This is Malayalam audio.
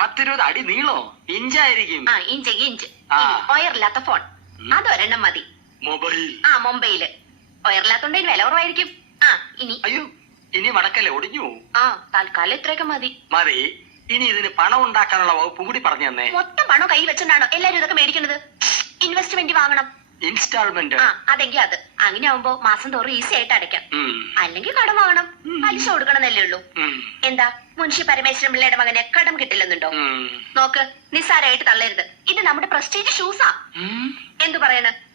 പത്തിരുപത് അടി നീളോ? ഇഞ്ചായിരിക്കും. ആ ഇഞ്ച് ഇഞ്ച്. ആ. ഒയറില്ലാത്ത ഫോൺ. അത് അതൊരെണ്ണം മതി. മൊബൈൽ. ആ മുംബൈയിൽ ഒയറില്ലാത്തോണ്ട് ഇതിന് വില കുറവായിരിക്കും. ആ ഇനി. അയ്യോ ഇനി മടക്കല്ലേ ഒടിഞ്ഞു പോവും. ആ തൽക്കാലം ഇത്രയൊക്കെ മതി. മതി. ഇനി ഇതിന് പണം ഉണ്ടാക്കാനുള്ള വകുപ്പും കൂടി പറഞ്ഞു തന്നെ. മൊത്തം പണം കൈ വെച്ചോണ്ടാണോ എല്ലാരും ഇതൊക്കെ മേടിക്കുന്നത് ഇൻസ്റ്റാൾമെന്റ് അതെങ്കിൽ അത്. അങ്ങനെ ആവുമ്പോ മാസം തോറും ഈസി ആയിട്ട് അടയ്ക്കാം. അല്ലെങ്കിൽ കടം വാങ്ങണം. പലിശ കൊടുക്കണമെന്നല്ലേ ഉള്ളൂ. എന്താ? മുൻഷി പരമേശ്വരൻ പിള്ളയുടെ മകനെ കടം കിട്ടില്ലെന്നുണ്ടോ? നോക്ക് നിസ്സാരമായിട്ട് തള്ളരുത്. ഇത് നമ്മുടെ പ്രസ്റ്റീജ് ഷൂസാ. എന്തു പറയണ്?